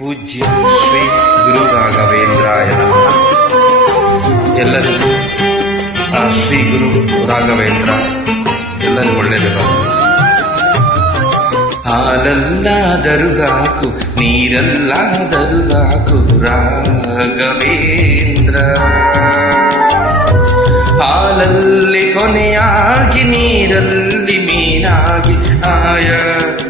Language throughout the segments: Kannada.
ಪೂಜ್ಯ ಶ್ರೀ ಗುರು ರಾಘವೇಂದ್ರಾಯ ಎಲ್ಲರಿಗೂ, ಆ, ಶ್ರೀ ಗುರು ರಾಘವೇಂದ್ರ, ಎಲ್ಲರಿಗೂ ಒಳ್ಳೆಯದು ಹಾಲಲ್ಲಾದರೂ ಹಾಕು, ನೀರಲ್ಲಾದರೂ ಹಾಕು, ರಾಘವೇಂದ್ರ. ಹಾಲಲ್ಲಿ ಕೊನೆಯಾಗಿ ನೀರಲ್ಲಿ ಮೀನಾಗಿ ಆಯಾಗಿರುವೆ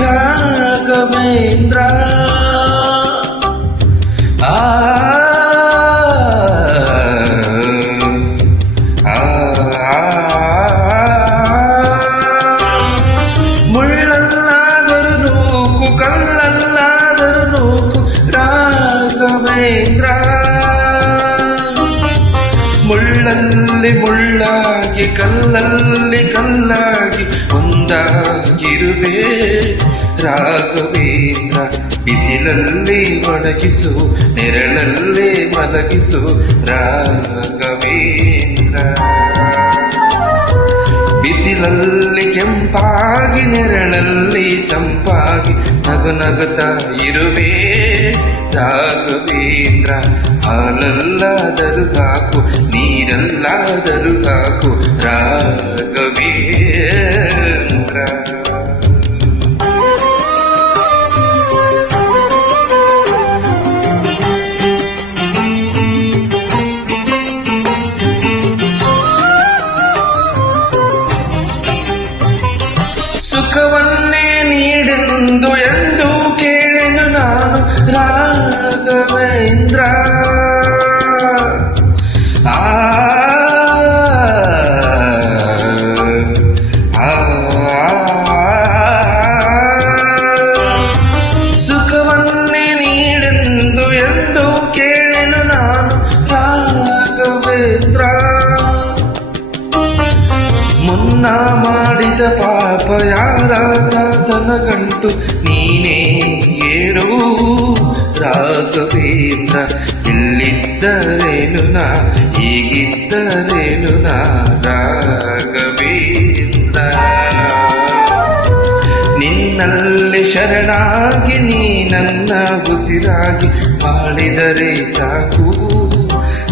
ನೂಕು ರಾಘವೇಂದ್ರ ಆ ಆ, ಮುಳ್ಳಲ್ಲಾದರೂ ನೂಕು ಕಲ್ಲಲ್ಲಾದರೂ ಮುಳ್ಳಲ್ಲಿ ಮುಳ್ಳಾಗಿ, ಕಲ್ಲಲ್ಲಿ ಕಲ್ಲಾಗಿ ಒಂದಾಗಿರುವೆ. ರಾಘವೇಂದ್ರ ಬಿಸಿಲಲ್ಲಿ ಒಣಗಿಸು, ನೆರಳಲ್ಲಿ ಮಲಗಿಸು. ರಾಘವೇಂದ್ರ ಬಿಸಿಲಲ್ಲಿ ಕೆಂಪಾಗಿ, ನೆರಳಲ್ಲಿ ತಂಪಾಗಿ ನಗು ನಗುತ್ತಾ ಇರುವೆ. ರಾಘವೇಂದ್ರ ಹಾಲಲ್ಲಾದರೂ ಹಾಕು ನೀರಲ್ಲಾದರೂ ಹಾಕು ರಾಘವೇಂದ್ರ. ಸುಖವನ್ನೇ ರಾಘವೇಂದ್ರ ಆ ಸುಖವನ್ನೇ ನೀಡೆಂದು ಎಂದು ಕೇಳೆನು ನಾನು ರಾಘವೇಂದ್ರ ಮುನ್ನ ಮಾಡಿದ ಪಾಪ ಯಾರಾದ ಗಂಟು ನೀನೇ ಹೇಳು ರಾಘವೇಂದ್ರ, ಇಲ್ಲಿದ್ದರೇನು ನಾ? ಹೀಗಿದ್ದರೇನು ನಾ? ರಾಘವೇಂದ್ರ. ನಿನ್ನಲ್ಲಿ ಶರಣಾಗಿ ನೀ ನನ್ನ ಉಸಿರಾಗಿ ಮಾಡಿದರೆ ಸಾಕು.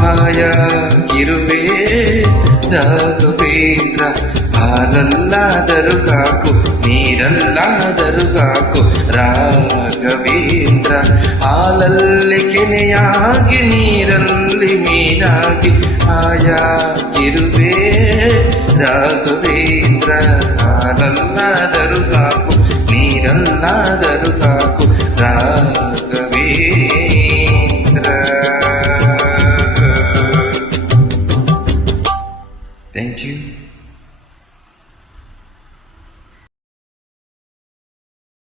ಹಾಯಾಗಿರುವೆ ರಾಘವೇಂದ್ರ ಹಾಲಲ್ಲಾದರೂ ಹಾಕು ನೀರಲ್ಲಾದರೂ ಹಾಕು ರಾಘವೇಂದ್ರ ಹಾಲಲ್ಲಿ ಕೆನೆಯಾಗಿ ನೀರಲ್ಲಿ ಮೀನಾಗಿ ಹಾಯಾಗಿರುವೆ ರಾಘವೇಂದ್ರ ಹಾಲಲ್ಲಾದರೂ ಹಾಕು ನೀರಲ್ಲಾದರೂ ಹಾಕು ರಾಘವೇಂದ್ರ Thank you.